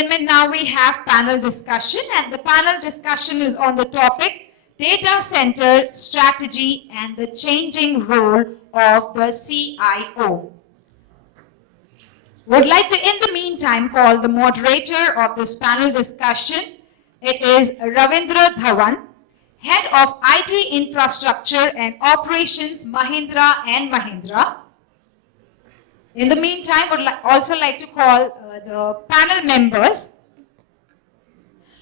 gentlemen, now we have panel discussion, and the panel discussion is on the topic data center strategy and the changing role of the CIO. Would like to, in the meantime, call the moderator of this panel discussion. It is Ravindra Dhawan, Head of IT Infrastructure and Operations, Mahindra and Mahindra. In the meantime, would also like to call the panel members.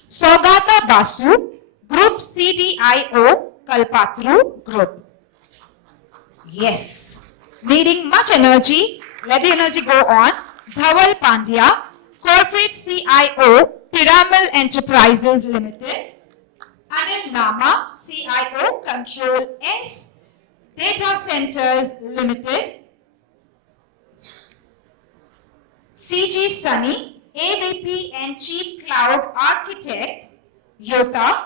SAUGATA BASU, Group CDIO, Kalpataru Group. Yes, needing much energy. Let the energy go on. Dhaval Pandya, Corporate CIO, 𝗘𝗱𝗏 Enterprises Limited. Anil Nama, CIO, Control S, Data Centers Limited. Siji Sunny, AVP and Chief Cloud Architect, 𝗘𝗱𝗏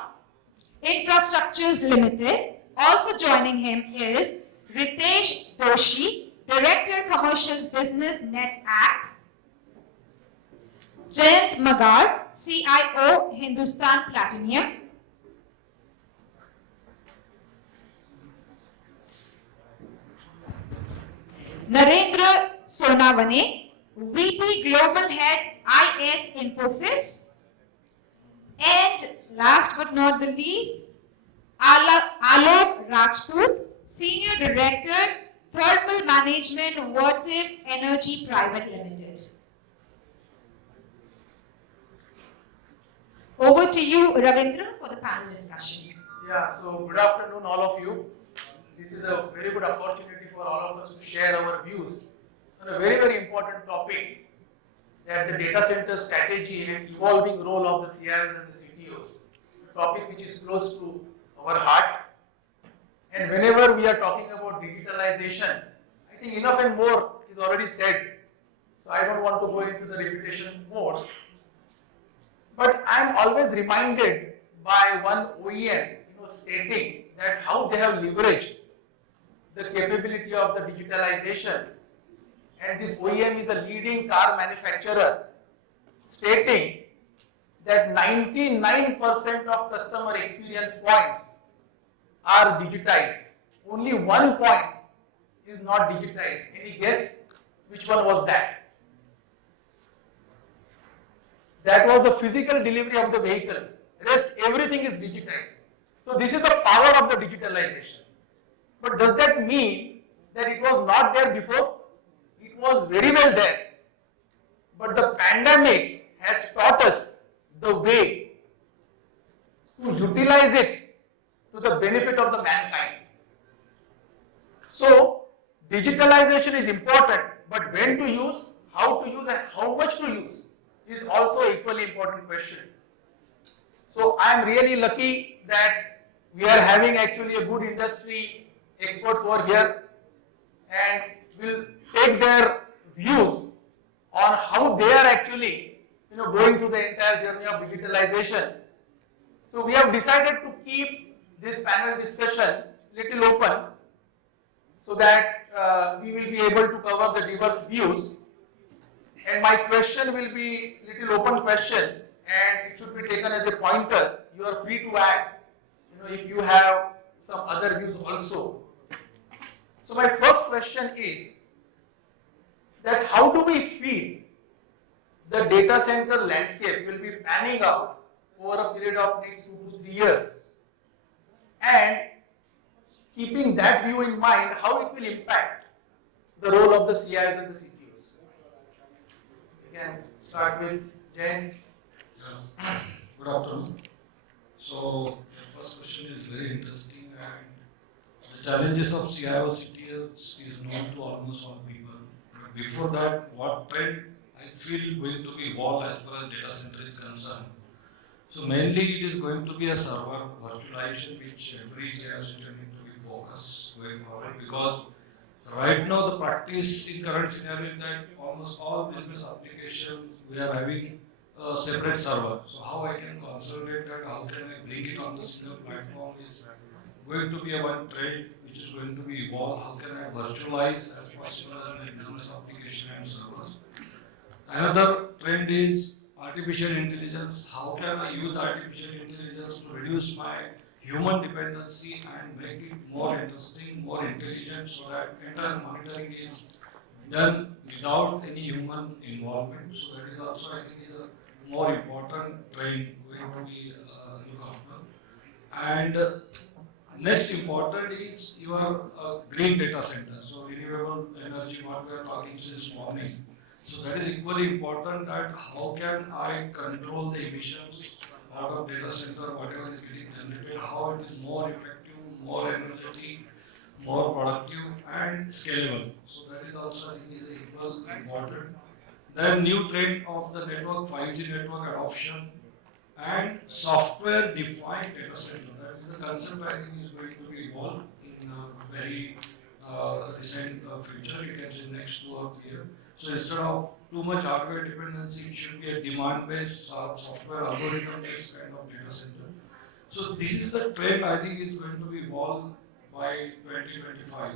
Infrastructures Limited. Also joining him is Ritesh Doshi, Director Commercials Business Net App. Jayant Magar, CIO, Hindustan Platinum. Narendra Sonawane, VP Global Head, IS Infosys. And last but not the least, Alok Rajput, Senior Director, Thermal Management, 𝗀𝗧𝗏 Energy Private Limited. Over to you, Ravindra, for the panel discussion. Yeah, so good afternoon, all of you. This is a very good opportunity for all of us to share our views on a very, very important topic, that the data center strategy and evolving role of the CIOs and the CTOs, a topic which is close to our heart. And whenever we are talking about digitalization, I think enough and more is already said, so I don't want to go into the repetition mode. But I am always reminded by one OEM, stating that how they have leveraged the capability of the digitalization. And this OEM is a leading car manufacturer, stating that 99% of customer experience points are digitized. Only 1 point is not digitized. Any guess which one was that? That was the physical delivery of the vehicle. Rest everything is digitized. So this is the power of the digitalization. But does that mean that it was not there before? It was very well there. But the pandemic has taught us the way to utilize it to the benefit of the mankind. So digitalization is important, but when to use, how to use, and how much to use is also equally important question. So I am really lucky that we are having actually a good industry experts over here, and will take their views on how they are actually going through the entire journey of digitalization. So we have decided to keep this panel discussion little open, so that we will be able to cover the diverse views. And my question will be little open question, and it should be taken as a pointer. You are free to add, if you have some other views also. So my first question is that how do we feel the data center landscape will be panning out over a period of next 2 to 3 years, and keeping that view in mind, how it will impact the role of the CIOs and the CTOs. We can start with Jayant. Yeah. Good afternoon. So the first question is very interesting, and the challenges of CIO CTOs is known to almost all people. But before that, what trend I feel going to be evolved as far as data center is concerned. So mainly it is going to be a server virtualization, which every CIO CTO need to be focused going forward, because right now the practice in current scenario is that almost all business applications we are having a separate server. So how I can consolidate that, how can I bring it on the single platform is going to be a one trend which is going to be evolved. How can I virtualize as possible as my business application and servers? Another trend is artificial intelligence, how can I use artificial intelligence to reduce my human dependency and make it more interesting, more intelligent, so that entire monitoring is done without any human involvement. So that is also, I think, is a more important trend going to be looked after. And next important is your green data center. So renewable energy, what we are talking since morning. So that is equally important, that how can I control the emissions out of data center, whatever is getting generated, how it is more effective, more energetic, more productive and scalable. So that is also, I think, is equal important. Then new trend of the network, 5G network adoption and software defined data center. That is the concept, I think, is going to be evolved in a very recent future. You can say next 2 or 3 years. So instead of too much hardware dependency, it should be a demand-based software algorithm-based kind of data center. So this is the trend, I think, is going to be evolved by 2025.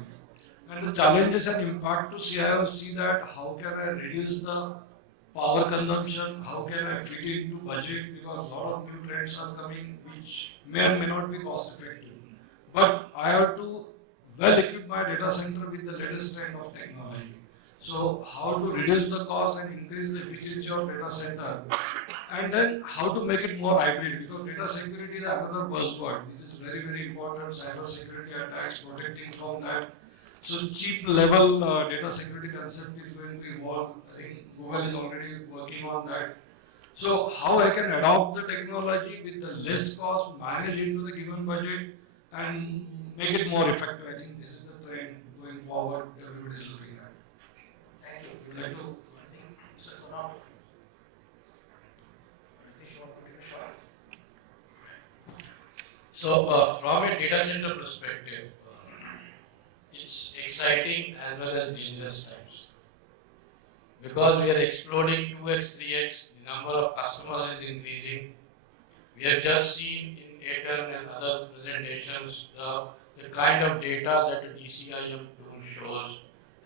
And the challenges and impact to CIO see that how can I reduce the power consumption, how can I fit it into budget, because a lot of new trends are coming which may or may not be cost effective. But I have to well equip my data center with the latest trend of technology. So how to reduce the cost and increase the efficiency of data center, and then how to make it more hybrid, because data security is another buzzword which is very, very important. Cyber security attacks, protecting from that. So cheap level data security concept is going to evolve. I think Google is already working on that. So how I can adopt the technology with the less cost, manage into the given budget and make it more effective. I think this is the trend going forward, everybody is looking at. Thank you. Would you like to? Mr. Sonawane. So, from a data center perspective, it's exciting as well as dangerous times. Because we are exploding 2x, 3x, the number of customers is increasing. We have just seen in ATEN and other presentations the kind of data that the DCIM tool shows,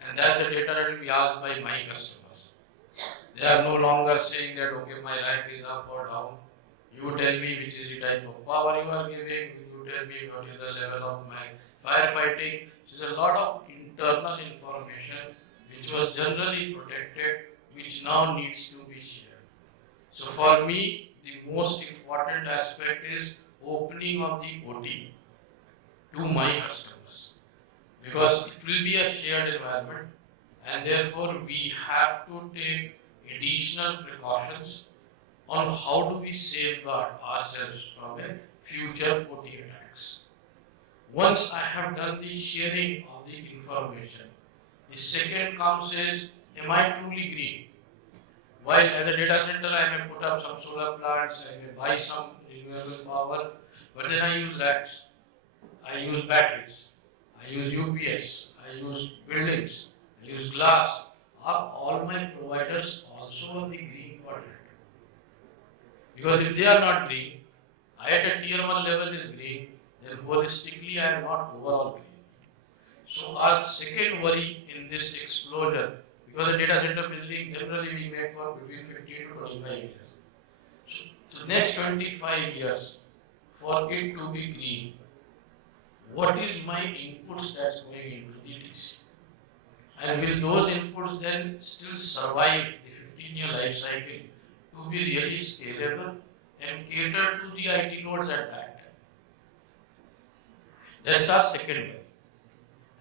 and that's the data that will be asked by my customers. They are no longer saying that, okay, my rack is up or down. You tell me which is the type of power you are giving, you tell me what is the level of my firefighting. So there's a lot of internal information which was generally protected, which now needs to be shared. So for me, the most important aspect is opening of the OT to my customers, because it will be a shared environment, and therefore we have to take additional precautions on how do we safeguard ourselves from a future OT attacks. Once I have done the sharing of the information, the second comes is, am I truly green? While as a data center I may put up some solar plants, I may buy some renewable power, but then I use racks, I use batteries, I use UPS, I use buildings, I use glass. Are all my providers also on the green quadrant? Because if they are not green, I at a tier 1 level is green, then holistically I am not overall green. So our second worry in this explosion, because the data center building generally we make for between 15 to 25 years. So next 25 years, for it to be green, what is my inputs that's going into the DC? And will those inputs then still survive the 15-year life cycle to be really scalable and cater to the IT nodes at that time? That's our second worry.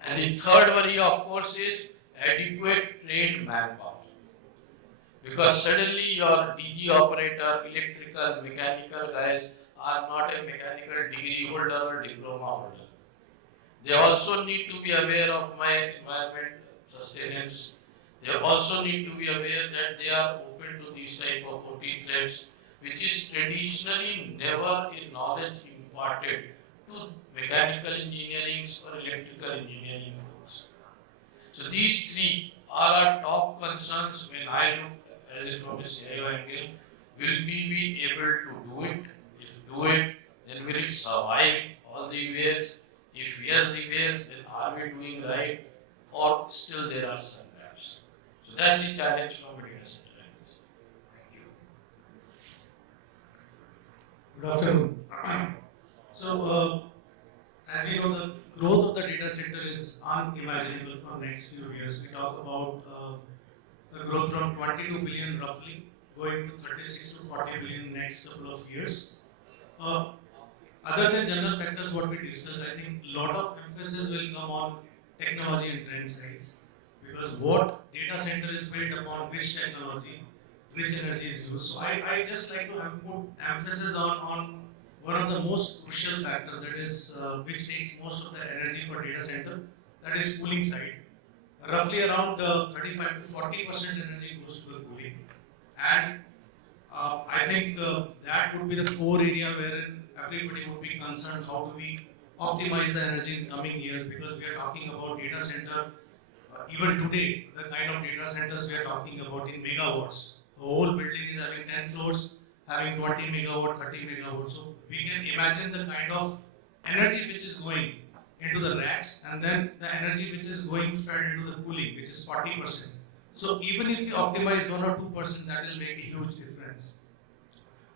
And the third worry, of course, is adequate trained manpower. Because suddenly your DG operator, electrical, mechanical guys are not a mechanical degree holder or diploma holder. They also need to be aware of my environment sustenance. They also need to be aware that they are open to these type of OT threats, which is traditionally never a knowledge imparted to mechanical engineering or electrical engineering folks. So these three are our top concerns when I look at it from a CIO angle. Will we be able to do it? If do it, then will it survive all the waves? If yes, the waves, then are we doing right? Or still there are some gaps? So that's the challenge from a data center. Thank you. Good afternoon. So, as we know, the growth of the data center is unimaginable for next few years. We talk about the growth from 22 billion roughly going to 36 to 40 billion next couple of years. Other than general factors, what we discussed, I think a lot of emphasis will come on technology and trend sides, because what data center is built upon, which technology, which energy is used. So I just like to put emphasis on one of the most crucial factor, that is which takes most of the energy for data center, that is cooling side. Roughly around 35 to 40% energy goes to the cooling, and I think that would be the core area wherein everybody would be concerned, how do we optimize the energy in coming years, because we are talking about data center, even today, the kind of data centers we are talking about in megawatts. The whole building is having 10 floors, having 20 megawatt, 30 megawatt. So we can imagine the kind of energy which is going into the racks, and then the energy which is going fed into the cooling, which is 40%. So even if you optimize 1 or 2%, that will make a huge difference.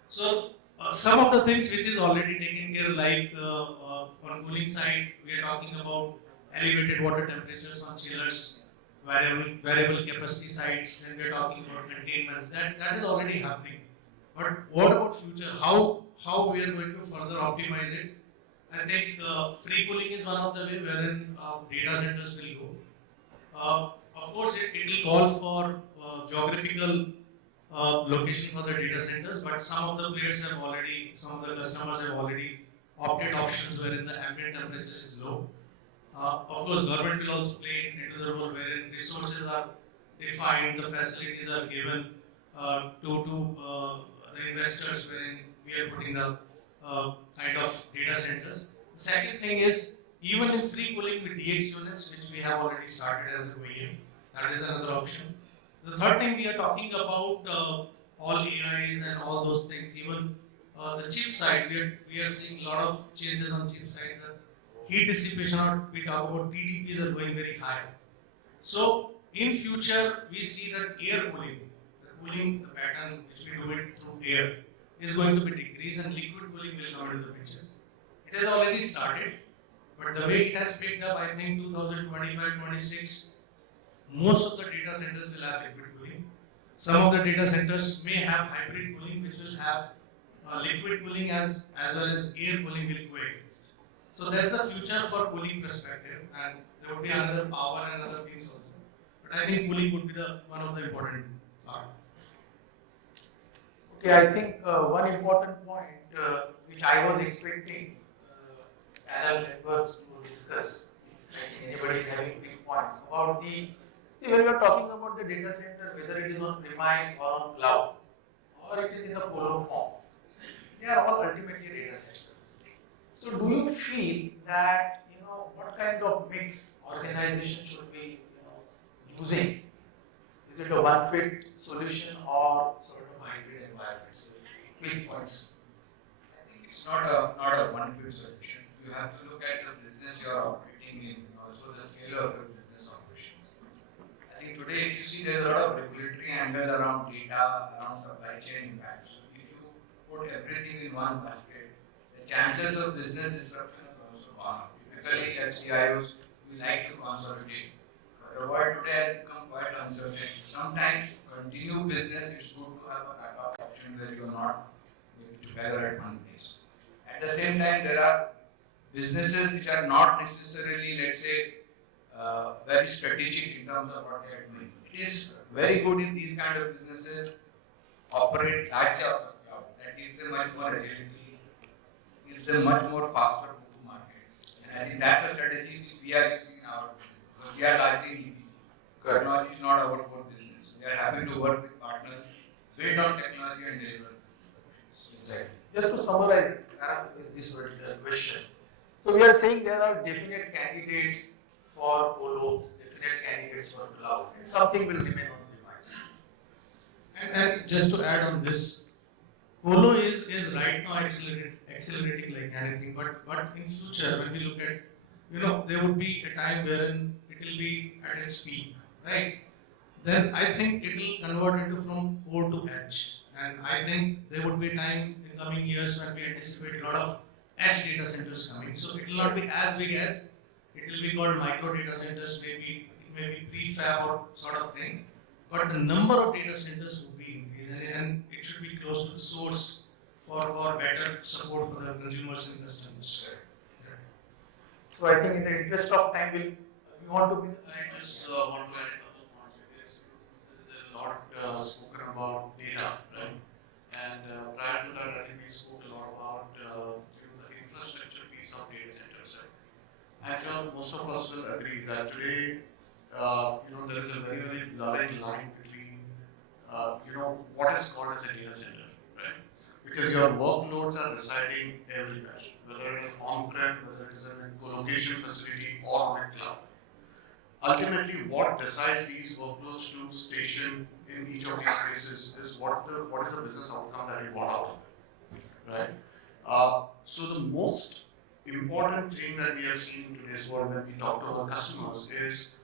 So some of the things which is already taken care, like on cooling side, we are talking about elevated water temperatures on chillers, variable capacity sites, then we are talking about containments. That is already happening. But what about future? How we are going to further optimize it? I think free cooling is one of the way wherein data centers will go. Of course, it will call for geographical location for the data centers, but some of the players have already, some of the customers have already opted options wherein the ambient temperature is low. Of course, government will also play into the role wherein resources are defined, the facilities are given to the investors, wherein we are putting the kind of data centers. The second thing is, even in free cooling with DX units, which we have already started as a OEM, that is another option. The third thing, we are talking about all AIs and all those things. Even the chip side, we are seeing a lot of changes on chip side. The heat dissipation, or we talk about TDPs, are going very high. So in future, we see that air cooling, the pattern which we do it through air, is going to be decreased, and liquid cooling will come into the picture. It has already started, but the way it has picked up, I think 2025-26. Most of the data centers will have liquid cooling. Some of the data centers may have hybrid cooling, which will have liquid cooling as well as air cooling will coexist. So that's the future for cooling perspective, and there would be another power and other things also. But I think cooling would be one of the important part. Okay, I think one important point which I was expecting Anil was to discuss, if anybody is having big points about the. See, when we are talking about the data center, whether it is on premise or on cloud, or it is in the colo form, they are all ultimately data centers. So, do you feel that what kind of mix organization should be using? Is it a one-fit solution or sort of hybrid environment? So, quick points. I think it's not a one-fit solution. You have to look at the business you are operating in, also the scale of your business operations. I think today, if you see, there's a lot of regulatory angle around data, around supply chain impacts. So if you put everything in one basket, the chances of business disruption have also gone up. Typically, as CIOs, we like to consolidate. The world today has become quite uncertain. Sometimes to continue business, it's good to have a backup option where you're not together at one place. At the same time, there are businesses which are not necessarily, let's say, very strategic in terms of what they are doing. It is very good if these kind of businesses operate largely out of cloud. That gives them much more agility, gives them much more faster go-to-market. And I think that's a strategy which we are using in our business. Because we are largely in EPC. Technology is not our core business. We are happy to work with partners, build on technology and deliver. Exactly. Just to summarize this particular question. So we are saying there are definite candidates for colo, definite candidates for cloud, and something will remain on premise. And just to add on this, colo is right now accelerating like anything, but in future, when we look at, there would be a time wherein it will be at its peak, right? Then I think it will convert into from core to edge. And I think there would be a time in coming years when we anticipate a lot of edge data centers coming. So it will not be as big as, it will be called micro data centers, maybe it may be prefab or sort of thing. But the number of data centers will be increasing, and it should be close to the source for better support for the consumers and customers. So I think in the interest of time, we want to. I just want to add a couple of points because there's a lot spoken about data, right? And prior to that, I think we spoke a lot about the infrastructure piece of data centers, right? I'm sure most of us will agree that today, there is a very, very blurring line between, what is called as a data center, right? Because your workloads are residing everywhere, whether it is on-prem, whether it is in a co-location facility or on a cloud. Ultimately, what decides these workloads to station in each of these places is what is the business outcome that you want out of it, right? So the most important thing that we have seen in today's world when we talk to our customers is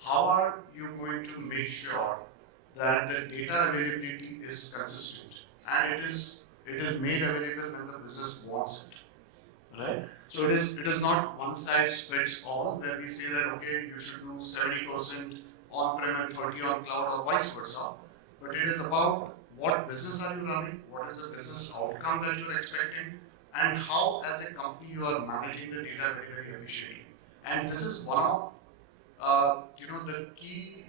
how are you going to make sure that the data availability is consistent and it is made available when the business wants it, right? So it is not one size fits all where we say that okay, you should do 70% on-prem and 30 on cloud or vice versa, but it is about what business are you running, what is the business outcome that you are expecting, and how as a company you are managing the data very, very efficiently. And this is one of the key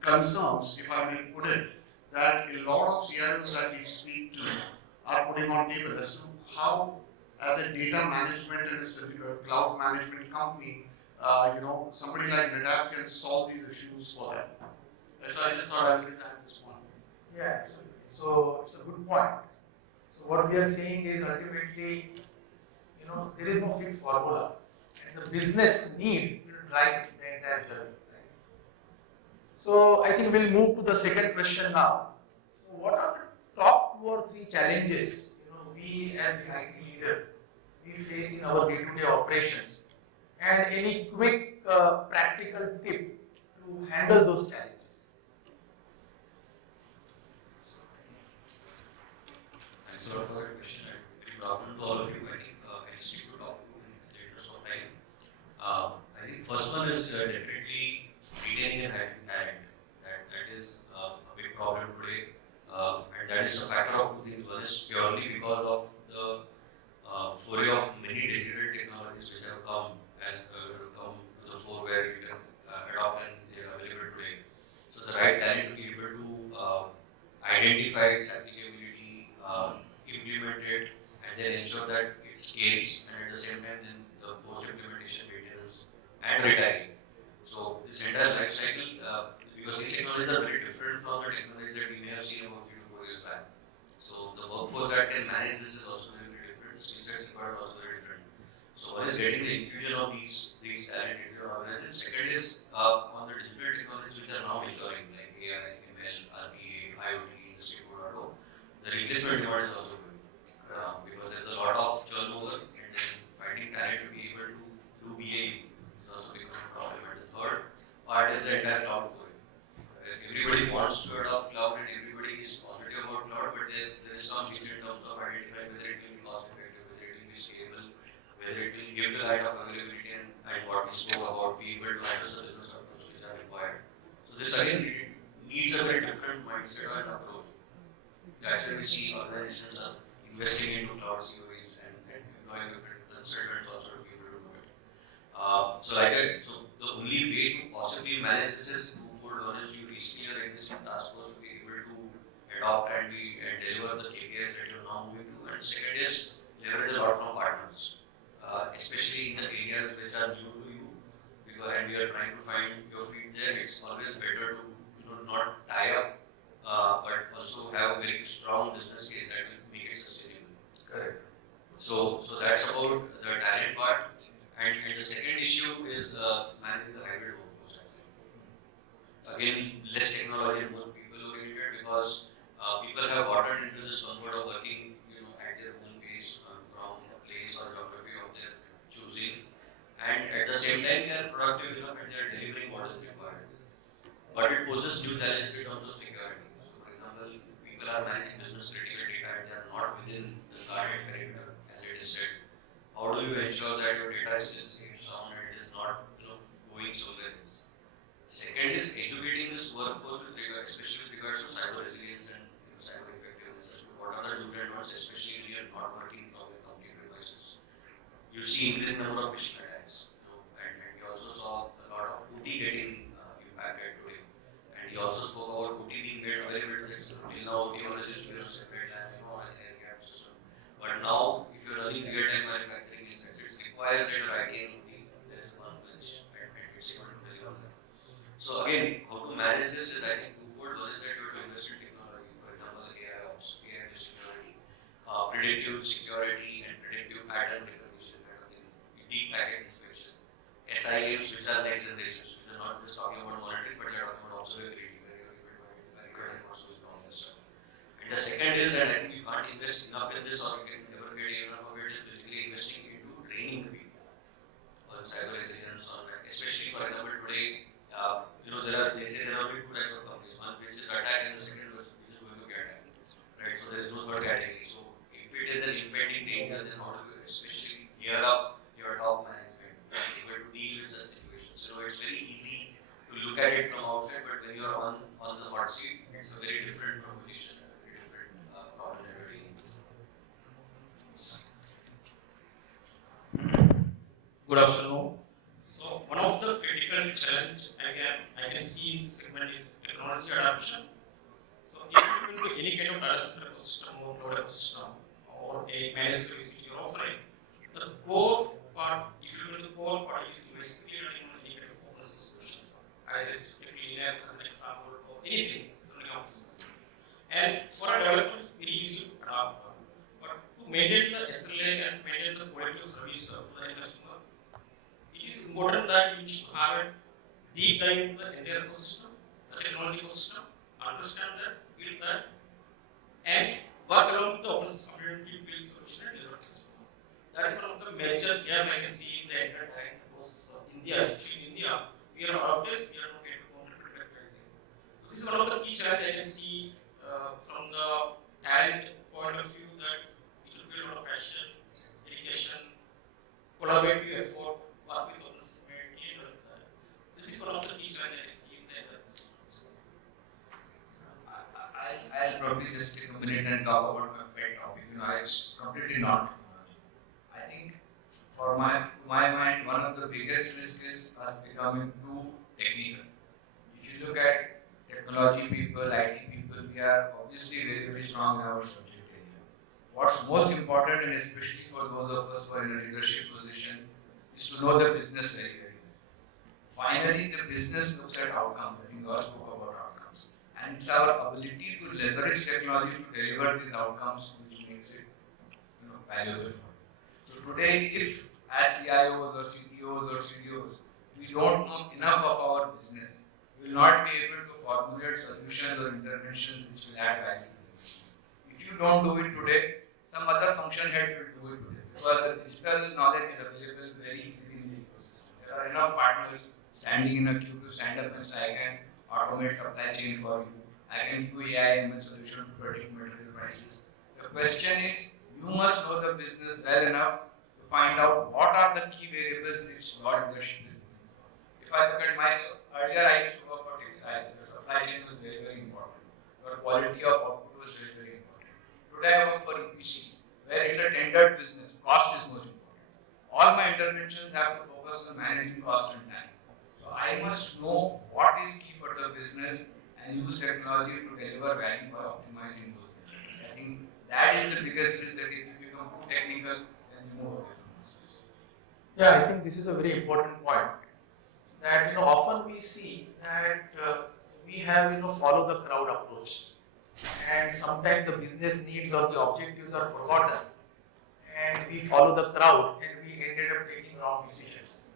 concerns, if I may put it, that a lot of CIOs that we speak to are putting on table as to how, as a data management and a cloud management company, somebody like NetApp can solve these issues for them. So I just thought I would add this one. Yeah, so it's a good point. So what we are saying is ultimately, there is no fixed formula, and the business need will drive the entire journey. Right? So I think we'll move to the second question now. So what are the top 2 or 3 challenges we as the IT leaders we face in our day-to-day operations, and any quick practical tip to handle those challenges? Thanks a lot for that question. Good afternoon to all of you. I think I'll stick to talk in the interest of time. I think first one is definitely retaining and hiring talent. That is a big problem today, and that is a factor of 2 things. One is purely because of the foray of many digital technologies which have come to the fore where you can adopt and they are available today. So the right talent to be able to identify its applicability, implement it, and then ensure that it scales, and at the same time then the post-implementation maintenance and retiring. So this entire life cycle, because these technologies are very different from the technologies that we may have seen about 3 to 4 years back. So the workforce that can manage this is also very, very different. The skill sets required are also very different. So one is getting the infusion of these talent into your organization. Second is on the digital technologies which are now maturing, like AI, ML, RPA, IoT, Industry 4.0. The replacement demand is also good because there's a lot of turnover, and then finding talent to be able to do BAU is also becoming a problem. And the third part is the entire cloud story. Everybody wants to adopt cloud and everybody is positive about cloud, but there is some issue in terms of identifying whether it will be cost effective, whether it will be scalable, whether it will give the kind of availability and what we spoke about, being able to address the business approach which are required. So this again needs a very different mindset and approach. That's where we see organizations are investing into cloud COEs and employing different consultants also to be able to do it. So the only way to possibly manage this is twofold. One is you reskill your existing task force to be able to adopt and deliver the KPIs that you're now moving to. And second is leverage a lot from partners, especially in the areas which are new to you, and we are trying to find your feet there. It's always better to not tie up, but also have a very strong business case that will make it sustainable. Correct. So that's about the talent part. And the second issue is managing the hybrid workforce. Again, less technology and more people oriented, because people have gotten into this comfort of working, at their own pace from a place or geography of their choosing, and at the same time they are productive enough and they are delivering what is required. But it poses new challenges in terms of security. So, for example, if people are managing business ensure that your data is still safe, sound, and it is not, going somewhere else. Second is educating this workforce with regard, especially with regards to cyber resilience and cyber effectiveness. As to what are the do's and don'ts, especially when you are not working from your computer devices. You see increased number of phishing attacks, and you also saw a lot of OT getting impacted today. And he also spoke about OT being made available to the till now. OT was just separate and an air gap system. But now, if you're running real-time manufacturing, it requires that your IT and OT, there is one which it's able to deliver that. So again, how to manage this is, I think, twofold. One is that you have to invest in technology, for example, AI ops, AI security, predictive security, and predictive pattern recognition kind of things, deep packet inspection, SIMs, which are next generations, which are not just talking about monitoring, but they are talking about observability, where you are able to identify and also all this stuff. And the second is that I think you can't invest enough in this, or you can never get enough of it, is basically investing into training the people on cyber resilience, especially, for example, today, they say there are only two types of companies, one which is attack and the second which is going to get attacked, right? So there is no third category. So if it is an impending danger, then how do you especially gear up your top management, able to deal with such situations? It's very easy to look at it from outside, but when you are on the hot seat, it's a very different proposition, a very different problem that you're dealing with. Good afternoon. So one of the critical challenge I can see in this segment is technology adoption. So if you go into any kind of data center ecosystem or cloud ecosystem or a managed service which you're offering, the core part, if you go to the core part, is basically running on any kind of open source solutions. I just take Linux as an example or anything from the office. And for a developer, it's very easy to adopt. But to maintain the SLA and maintain the quality of service to the customer, it is important that you should have a deep dive into the entire ecosystem, the technology ecosystem, understand that, build that, and work along with the open source community to build solution and deliver it. That is one of the major gap I can see in the entire time across India, especially in India. We are adopters, we are not able to protect everything. This is one of the key challenges I can see from the talent point of view, that it will build a lot of passion, dedication, collaborative effort, work with open source community, and this is one of the key challenges I see in the entire I'll probably just take a minute and talk about my pet topic. It's completely not technology. I think, for my mind, one of the biggest risks is us becoming too technical. If you look at technology people, IT people, we are obviously very, very strong in our subject area. What's most important, and especially for those of us who are in a leadership position, is to know the business very, very well. Finally, the business looks at outcomes. I think God spoke about outcomes. And it's our ability to leverage technology to deliver these outcomes which makes it valuable for you. So today, if as CIOs or CTOs or CDOs, we don't know enough of our business, we will not be able to formulate solutions or interventions which will add value to the business. If you don't do it today, some other function head will do it today, because the digital knowledge is available very easily in the ecosystem. There are enough partners standing in a queue to stand up and say, I can automate supply chain for you. I can give you AI ML solution to predict material prices. The question is, you must know the business well enough to find out what are the key variables which your leadership is looking for. If I look at earlier I used to work for textiles, the supply chain was very, very important. Your quality of output was very, very important. Today I work for EPC, where it's a tendered business, cost is most important. All my interventions have to focus on managing cost and time. So I must know what is key for the business and use technology to deliver value by optimizing those things. I think that is the biggest risk, that if you become too technical, then you move away from this. Yeah, I think this is a very important point. That often we see that we have follow the crowd approach, and sometimes the business needs or the objectives are forgotten, and we follow the crowd and we ended up taking wrong decisions.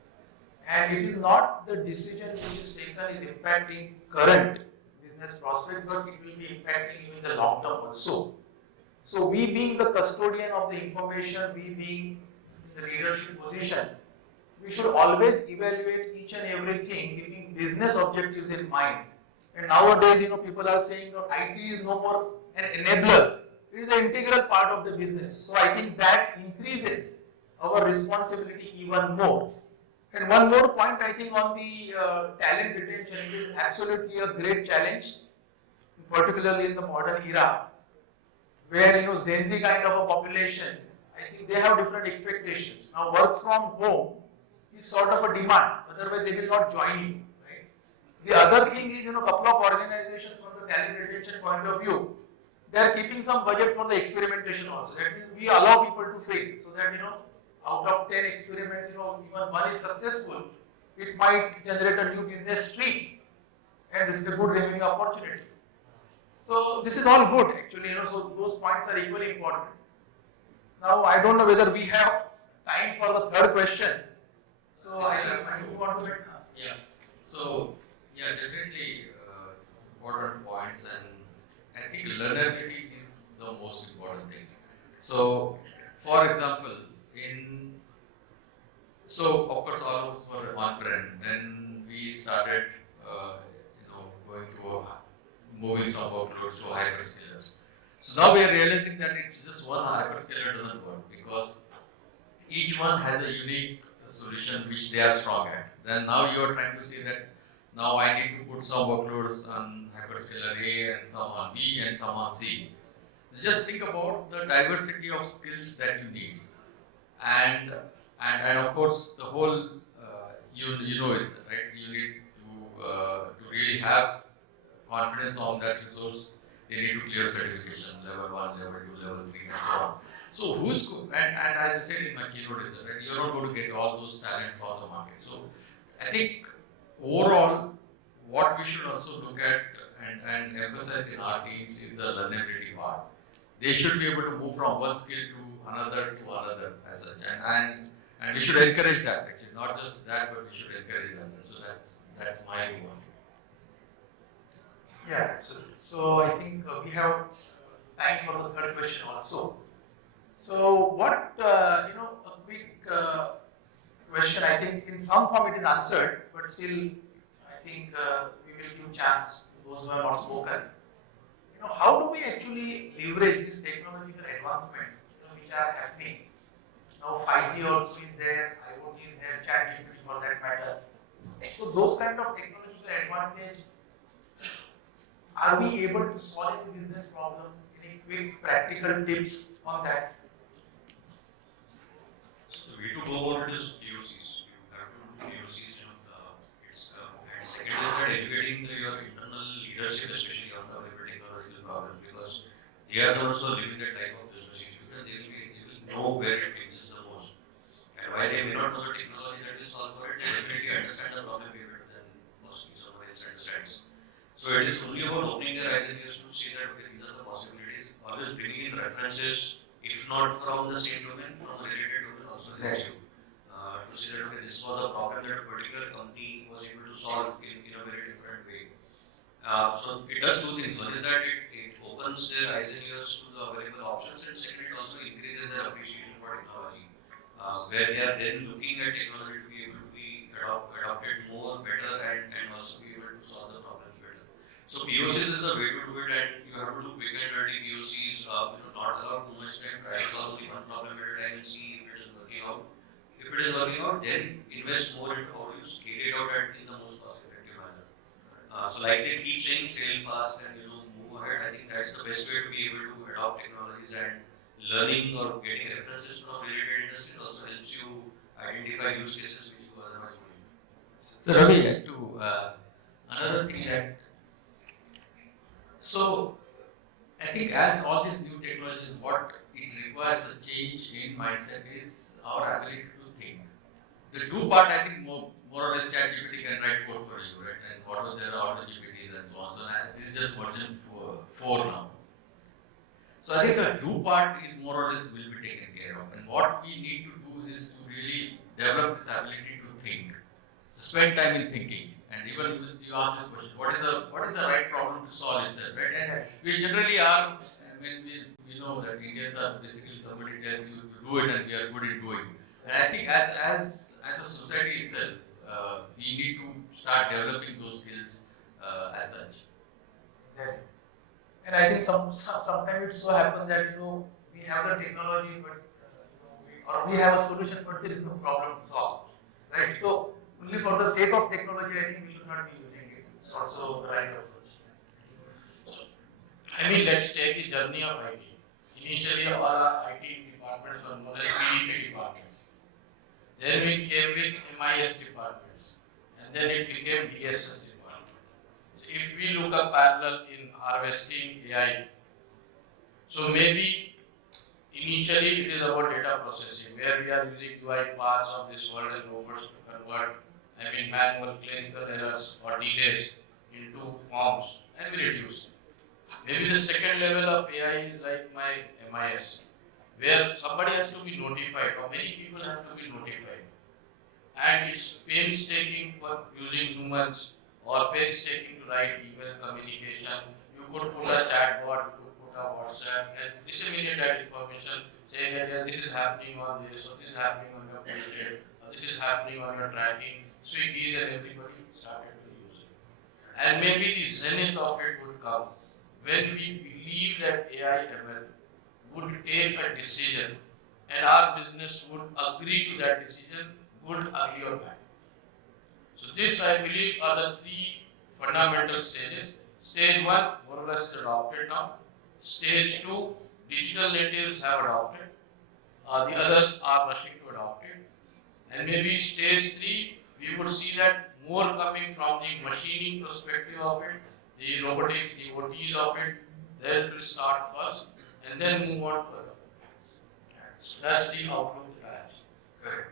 And it is not the decision which is taken is impacting current business prospects, but it will be impacting you in the long term also. So we being the custodian of the information, we being in the leadership position, we should always evaluate each and everything keeping business objectives in mind. And nowadays, people are saying IT is no more an enabler. It is an integral part of the business. So I think that increases our responsibility even more. And one more point, I think, on the talent retention, it is absolutely a great challenge, particularly in the modern era, where Gen Z kind of a population, I think they have different expectations. Now, work from home is sort of a demand, otherwise they will not join you. Right? The other thing is, couple of organizations from the talent retention point of view, they are keeping some budget for the experimentation also. That means we allow people to fail, so that out of 10 experiments, even one is successful, it might generate a new business stream, and this is a good revenue opportunity. So this is all good actually, so those points are equally important. Now I don't know whether we have time for the third question. So I move on to it. Yeah. So yeah, definitely important points, and I think learnability is the most important thing. So, for example, so of course all of us were on-prem. Then we started, going to moving some workloads to hyperscalers. So now we are realizing that it's just one hyperscaler doesn't work, because each one has a unique solution which they are strong at. Then now you are trying to say that now I need to put some workloads on hyperscaler A and some on B and some on C. Just think about the diversity of skills that you need, and of course the whole you know it's right. You need to really have confidence on that resource. They need to clear certification, level 1, level 2, level 3, and so on. So who's and as I said in my keynote, is right, you're not going to get all those talent from the market. So I think overall, what we should also look at and emphasize in our teams is the learnability part. They should be able to move from one skill to another as such, and we should encourage that actually, not just that, but we should encourage them. So that's my view on it. Yeah, absolutely. So I think we have time for the third question also. So what, a quick question, I think in some form it is answered, but still I think we will give chance to those who have not spoken. How do we actually leverage these technological advancements which are happening? Now 5G also is there, IoT is there, ChatGPT for that matter. So those kind of technological advantage, are we able to solve the business problem? Any quick practical tips on that? So the way to go about it is POCs. You have to do POCs. And second is that educating your internal leadership, especially on the available technological problems, because they are the ones who are living that life of business issue, because they will know where it pinches the most. And while they may not know the technology that will solve for it, they definitely understand the problem way better than most someone else understands. So it is only about opening their eyes and ears to see that okay, these are the possibilities. Always bringing in references, if not from the same domain, from a related domain also helps you. To see that okay, this was a problem that a particular company was able to solve in a very different way. So it does two things. One is that it opens their eyes and ears to the available options, and second, it also increases their appreciation for technology, where they are then looking at technology to be able to be adopted more, better, and also be able to solve the problems better. So POCs is a way to do it, and you have to do quick and dirty POCs, not allow too much time, try to solve only one problem at a time and see if it is working out. If it is working out, then invest more into how you scale it out in the most cost effective manner. So like they keep saying, fail fast and move ahead. I think that's the best way to be able to adopt technologies, and learning or getting references from related industries also helps you identify use cases which you otherwise wouldn't. So Ravi, to another thing that, so I think as all these new technologies, what it requires a change in mindset is our ability to think. The do part, I think more or less ChatGPT can write code for you, right? And what there are auto GPTs and so on. So this is just version 4 now. So I think the do part is more or less will be taken care of. And what we need to do is to really develop this ability to think, to spend time in thinking. And even you ask this question, what is the right problem to solve itself, right? And we generally are, we know that Indians are basically somebody tells you to do it and we are good in doing. And I think as a society itself, we need to start developing those skills as such. Exactly. And I think sometimes it so happens that we have the technology, but we or we have a solution but there is no problem to solve, right? So only for the sake of technology, I think we should not be using it. It's also the right approach. I mean, let's take the journey of IT. Initially, all our IT departments were known as BDP departments. Then we came with MIS departments, and then it became DSS department. So if we look at parallel in harvesting AI, so maybe initially it is about data processing, where we are using UI paths of this world and robots to convert, manual clerical errors or delays into forms, and we reduce it. Maybe the second level of AI is like my MIS, where somebody has to be notified, or many people have to be notified. And it's painstaking for using humans, or painstaking to write email communication. You could put a chatbot, you could put a WhatsApp, and disseminate that information, saying that yeah, this is happening on this, or this is happening on your project, or this is happening on your tracking. Swiggy and everybody started to use it. And maybe the zenith of it would come when we believe that AI ML would take a decision and our business would agree to that decision, good, ugly or bad. So this, I believe, are the three fundamental stages. Stage 1, more or less, is adopted now. Stage 2, digital natives have adopted. The others are rushing to adopt it. And maybe stage 3, we would see that more coming from the machining perspective of it, the robotics, the OTs of it, then it will start first and then move on to other. That's the outlook that I have. Correct.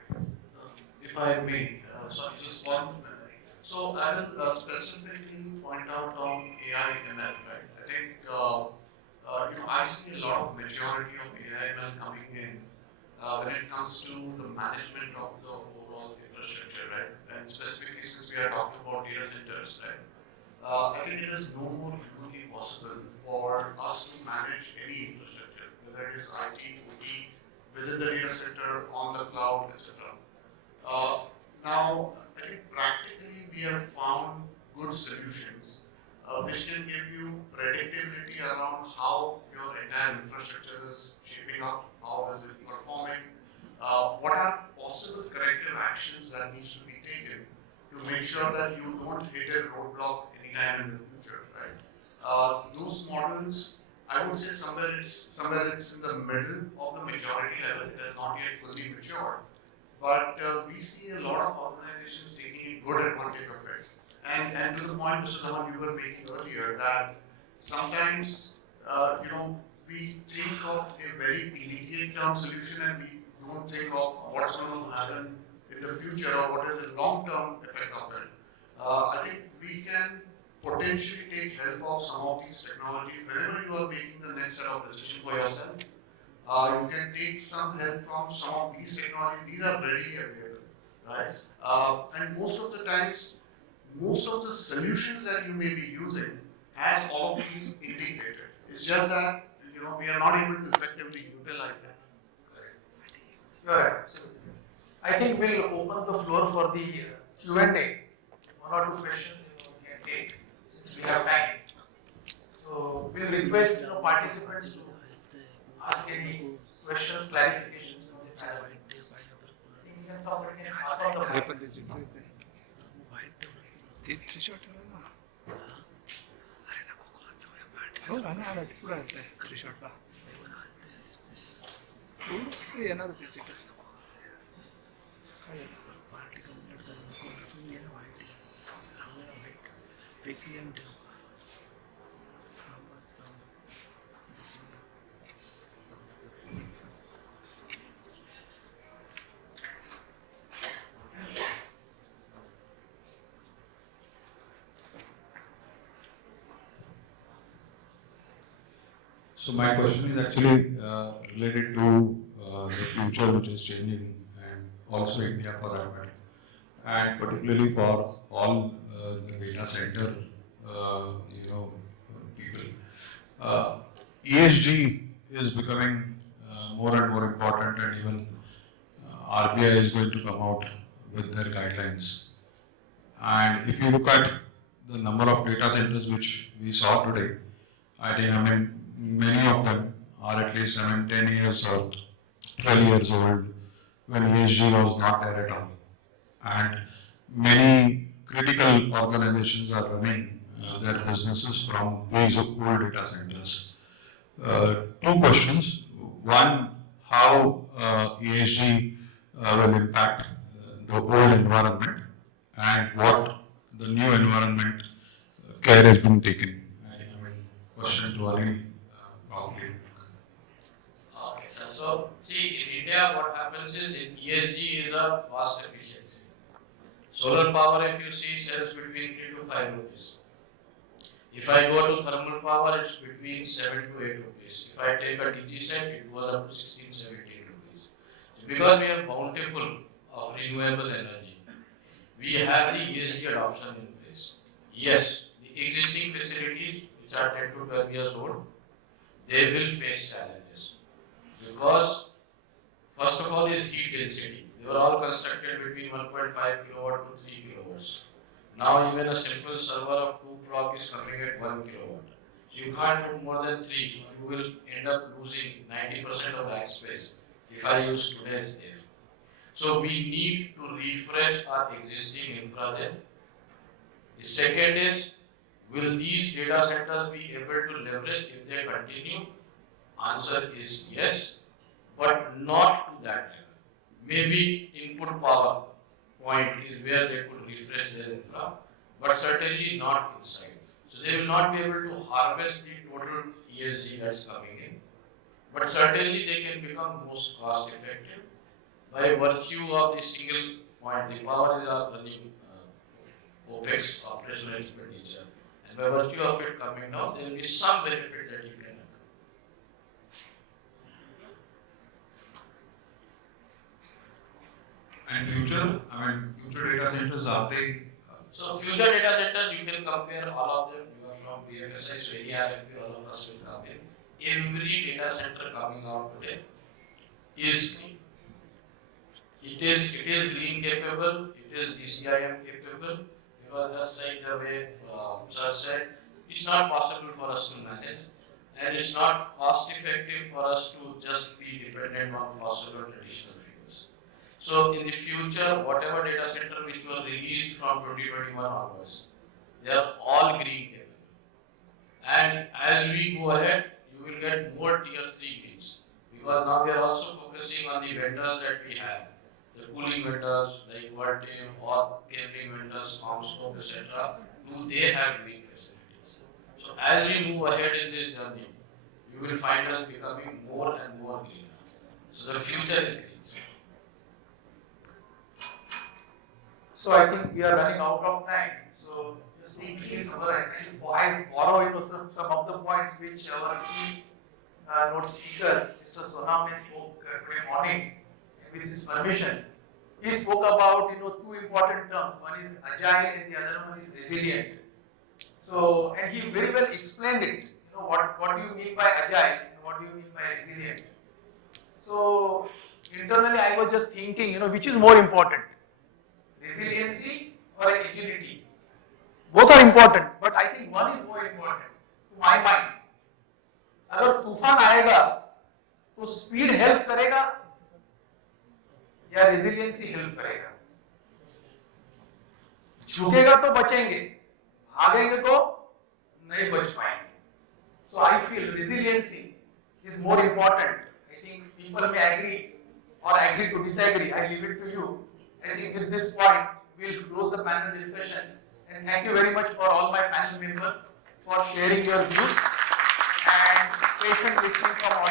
If I may, sorry, just one minute. So I will specifically point out on AI ML, right? I think I see a lot of maturity of AI ML coming in when it comes to the management of the overall infrastructure, right? And specifically since we are talking about data centers, right? I think it is no more humanly possible for us to manage any infrastructure, whether it is IT, OT, within the data center, on the cloud, etc. Now, I think practically we have found good solutions which can give you predictability around how your entire infrastructure is shaping up, how is it performing, what are possible corrective actions that needs to be taken to make sure that you don't hit a roadblock anytime in the future, right? Those models, I would say somewhere it's in the middle of the maturity level. It is not yet fully mature, but we see a lot of organizations taking good advantage of it. And to the point, Mr. Dhawan, you were making earlier, that sometimes we think of a very immediate term solution and we don't think of what's going to happen in the future or what is the long term effect of it. I think we can potentially take help of some of these technologies whenever you are making the next set of decisions for yourself. You can take some help from some of these technologies. These are readily available, right? And most of the times, most of the solutions that you may be using has all of these integrated. It's just that we are not able to effectively utilize it. You are right. Absolutely. I think we'll open the floor for the Q&A. One or two questions we can take since we have time. So we'll request participants to ask any questions, clarifications from the panel. I think somebody can ask on the mic. So my question is actually related to the future which is changing and also India for that matter, and particularly for all the data center people. ESG is becoming more and more important, and even RBI is going to come out with their guidelines. And if you look at the number of data centers which we saw today, I think many of them are at least 10 years or 12 years old, when ESG was not there at all. And many critical organizations are running their businesses from these old data centers. Two questions. One, how ESG will impact the old environment, and what the new environment care has been taken. I mean, question to Anil, probably. Okay, sir. So, see, in India, what happens is in ESG is a cost efficiency. Solar power, if you see, sells between 3 to 5 rupees. If I go to thermal power, it's between 7 to 8 rupees. If I take a DG set, it goes up to 16, 17 rupees. So because we are bountiful of renewable energy, we have the ESG adoption in place. Yes, the existing facilities which are 10 to 12 years old, they will face challenges. Because first of all is heat density. They were all constructed between 1.5 kilowatt to 3 kilowatts. Now even a simple server of 2 block is coming at 1 kilowatt. So you can't put more than 3, or you will end up losing 90% of rack space if I use today's scale. So we need to refresh our existing infra there. The second is, will these data centers be able to leverage if they continue? Answer is yes, but not to that level. Maybe input power point is where they could refresh their infra, but certainly not inside. So they will not be able to harvest the total ESG that's coming in, but certainly they can become most cost effective by virtue of the single point. The power is our running OPEX, operational expenditure, and by virtue of it coming down, there will be some benefit that you can have. And future, I mean, future data centers, are they? So future data centers, you can compare all of them. You are from BFSI, so any RFP, all of us will come in. Every data center coming out today is green. It is green capable, it is DCIM capable, because just like the way Sir said, it's not possible for us to manage, and it's not cost effective for us to just be dependent on fossil or traditional fuels. So in the future, whatever data center which were released from 2021 onwards, they are all green capable. And as we go ahead, you will get more tier 3 grids, because now we are also focusing on the vendors that we have. The cooling vendors like 𝗏 or cabling vendors, 𝗏𝗏scope, etc. Do they have green facilities? So as we move ahead in this journey, you will find us becoming more and more green. So the future is green. So I think we are running out of time. So just quickly summarize. I borrow some of the points which our key note speaker, Mr. Sonawane, spoke today morning. With his permission, he spoke about two important terms. One is agile and the other one is resilient. So, and he very well explained it. What do you mean by agile and what do you mean by resilient? So internally, I was just thinking, which is more important, resiliency or agility? Both are important, but I think one is more important to my mind. अगर तूफान आएगा तो speed help करेगा या resiliency help करेगा? झुकेगा तो बचेंगे, भागेंगे तो नहीं बच पाएंगे. So I feel resiliency is more important. I think people may agree or agree to disagree. I leave it to you. I think with this point, we'll close the panel discussion. And thank you very much for all my panel members for sharing your views and patient listening from all.